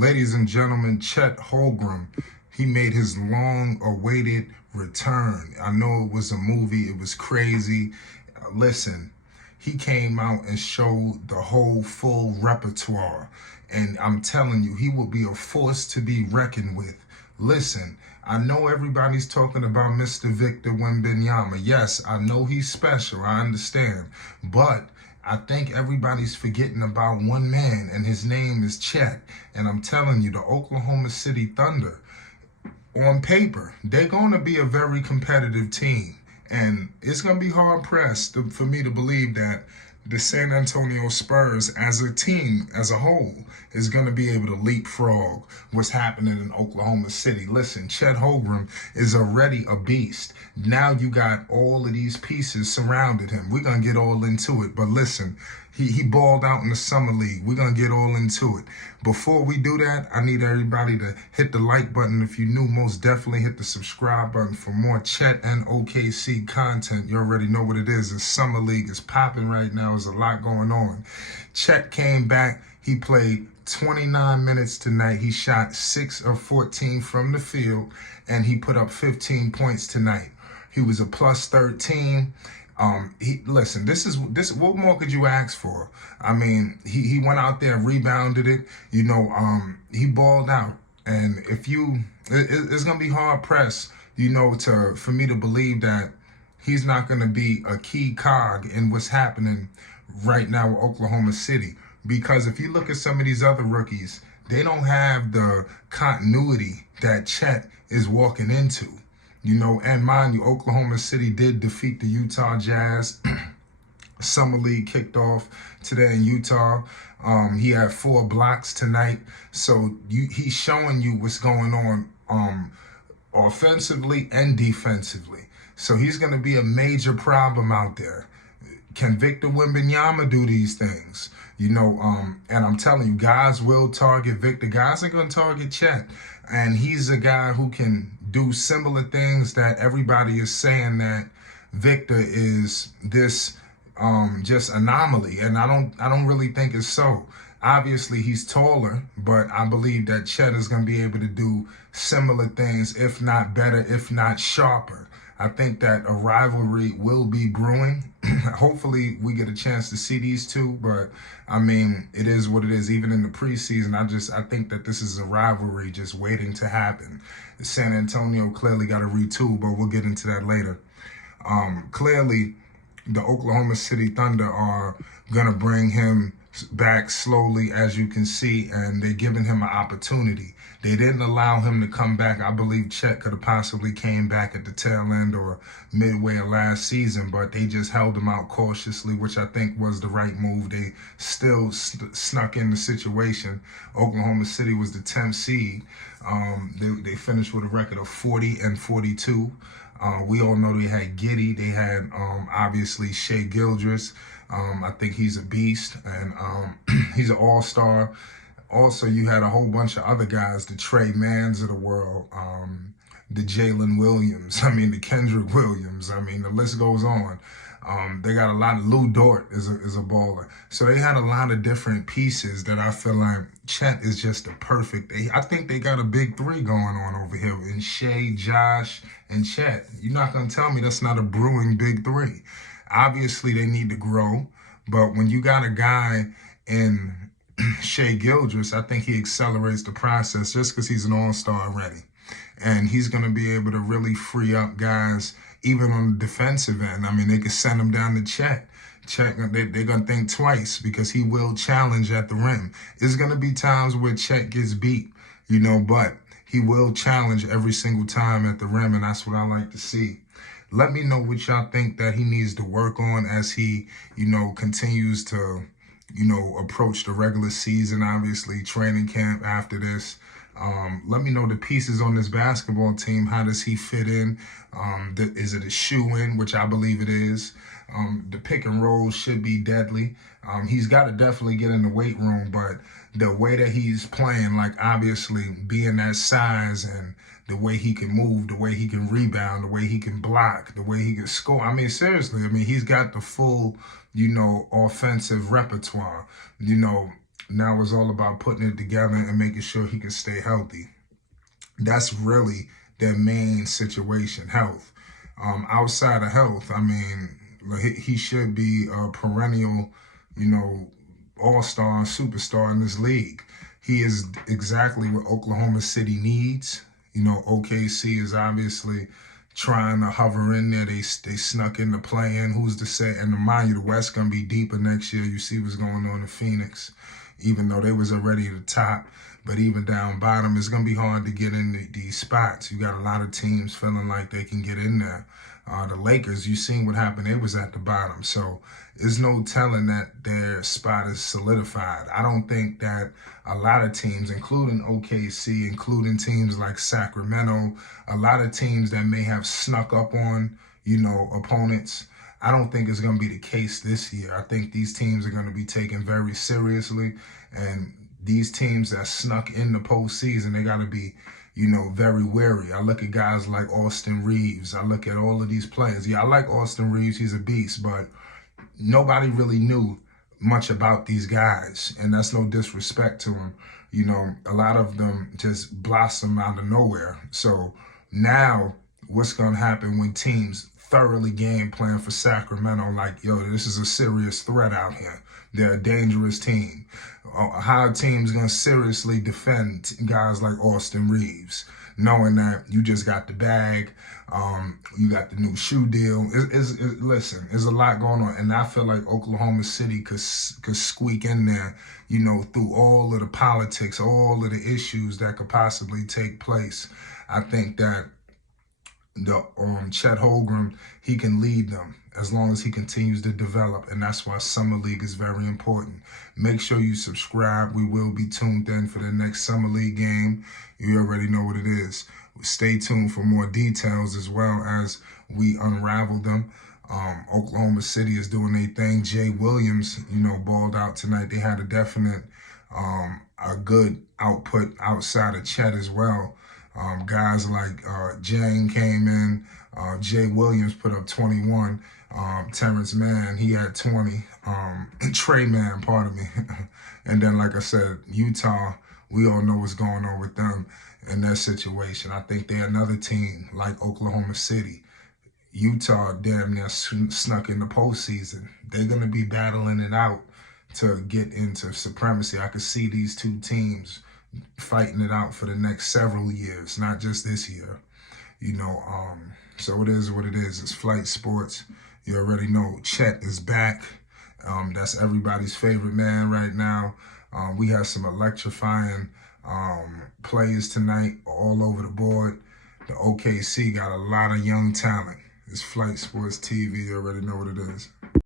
Ladies and gentlemen, Chet Holmgren, he made his long-awaited return. I know it was a movie, it was crazy. Listen, he came out and showed the whole full repertoire. And I'm telling you, he will be a force to be reckoned with. Listen, I know everybody's talking about Mr. Victor Wembanyama. Yes, I know he's special, I understand. But I think everybody's forgetting about one man, and his name is Chet. And I'm telling you, the Oklahoma City Thunder, on paper, they're going to be a very competitive team. And it's going to be hard pressed for me to believe that the San Antonio Spurs as a team, as a whole, is going to be able to leapfrog what's happening in Oklahoma City. Listen, Chet Holmgren is already a beast. Now you got all of these pieces surrounded him. We're going to get all into it. But listen, he balled out in the summer league. We're going to get all into it. Before we do that, I need everybody to hit the like button. If you're new, most definitely hit the subscribe button for more Chet and OKC content. You already know what it is. The summer league is popping right now. There's a lot going on. Chet came back. He played 29 minutes tonight. He shot 6 of 14 from the field, and he put up 15 points tonight. He was a plus 13. Listen, this. What more could you ask for? I mean, he went out there, rebounded it. He balled out, and it's gonna be hard pressed, for me to believe that he's not gonna be a key cog in what's happening right now with Oklahoma City. Because if you look at some of these other rookies, they don't have the continuity that Chet is walking into. And mind you, Oklahoma City did defeat the Utah Jazz. Summer League kicked off today in Utah. He had 4 blocks tonight. So he's showing you what's going on offensively and defensively. So he's going to be a major problem out there. Can Victor Wembanyama do these things? And I'm telling you, guys will target Victor. Guys are going to target Chet. And he's a guy who can do similar things that everybody is saying that Victor is this just anomaly. And I don't really think it's so. Obviously, he's taller, but I believe that Chet is going to be able to do similar things, if not better, if not sharper. I think that a rivalry will be brewing. Hopefully, we get a chance to see these two, but I mean, it is what it is. Even in the preseason, I think that this is a rivalry just waiting to happen. San Antonio clearly got to retool, but we'll get into that later. Clearly, the Oklahoma City Thunder are going to bring him back slowly, as you can see, and they're giving him an opportunity. They didn't allow him to come back. I believe Chet could have possibly came back at the tail end or midway of last season, but they just held him out cautiously, which I think was the right move. They still snuck in the situation. Oklahoma City was the 10th seed. They finished with a record of 40-42. We all know they had Giddey. They had, obviously, Shai Gilgeous. I think he's a beast, and he's an all-star. Also, you had a whole bunch of other guys, the Trey Mans of the world, the Jalen Williams, the Kendrick Williams. The list goes on. They got a lot of Lou Dort is a baller. So they had a lot of different pieces that I feel like Chet is just the perfect. I think they got a big 3 going on over here in Shai, Josh, and Chet. You're not going to tell me that's not a brewing big 3. Obviously, they need to grow. But when you got a guy in Shai Gilgeous, I think he accelerates the process just because he's an all-star already. And he's going to be able to really free up guys, even on the defensive end. They could send him down to Chet. They're going to think twice because he will challenge at the rim. There's going to be times where Chet gets beat, but he will challenge every single time at the rim, and that's what I like to see. Let me know what y'all think that he needs to work on as he, continues to approach the regular season, obviously training camp after this. Let me know the pieces on this basketball team. How does he fit in? Is it a shoe-in, which I believe it is? The pick and roll should be deadly. He's got to definitely get in the weight room, but the way that he's playing, like obviously being that size and the way he can move, the way he can rebound, the way he can block, the way he can score. Seriously, he's got the full, offensive repertoire. Now it's all about putting it together and making sure he can stay healthy. That's really their main situation, health. Outside of health, I mean, he should be a perennial, all-star, superstar in this league. He is exactly what Oklahoma City needs. OKC is obviously trying to hover in there. They snuck in the play-in. Who's to say? And mind you, the West gonna be deeper next year. You see what's going on in Phoenix, even though they was already at the top. But even down bottom, it's going to be hard to get in these spots. You got a lot of teams feeling like they can get in there. The Lakers, you seen what happened. They was at the bottom. So there's no telling that their spot is solidified. I don't think that a lot of teams, including OKC, including teams like Sacramento, a lot of teams that may have snuck up on, opponents, I don't think it's going to be the case this year. I think these teams are going to be taken very seriously. And these teams that snuck in the postseason, they got to be, very wary. I look at guys like Austin Reeves. I look at all of these players. Yeah, I like Austin Reeves. He's a beast, but nobody really knew much about these guys, and that's no disrespect to them. A lot of them just blossom out of nowhere. So now what's going to happen when teams thoroughly game plan for Sacramento, like, yo, this is a serious threat out here. They're a dangerous team. How a team's going to seriously defend guys like Austin Reeves, knowing that you just got the bag, you got the new shoe deal. Listen, there's a lot going on, and I feel like Oklahoma City could squeak in there, through all of the politics, all of the issues that could possibly take place. I think that the Chet Holmgren, he can lead them as long as he continues to develop, and that's why Summer League is very important. Make sure you subscribe. We will be tuned in for the next Summer League game. You already know what it is. Stay tuned for more details as well as we unravel them. Oklahoma City is doing their thing. Jay Williams, balled out tonight. They had a definite, a good output outside of Chet as well. Guys like Jane came in. Jay Williams put up 21. Terrence Mann, he had 20. Trey Mann, pardon me. And then, like I said, Utah, we all know what's going on with them in their situation. I think they're another team like Oklahoma City. Utah damn near snuck in the postseason. They're going to be battling it out to get into supremacy. I could see these two teams fighting it out for the next several years, not just this year. So it is what it is. It's flight sports. You already know Chet is back. That's everybody's favorite man right now. We have some electrifying plays tonight all over the board. The OKC got a lot of young talent. It's Flight Sports TV. You already know what it is.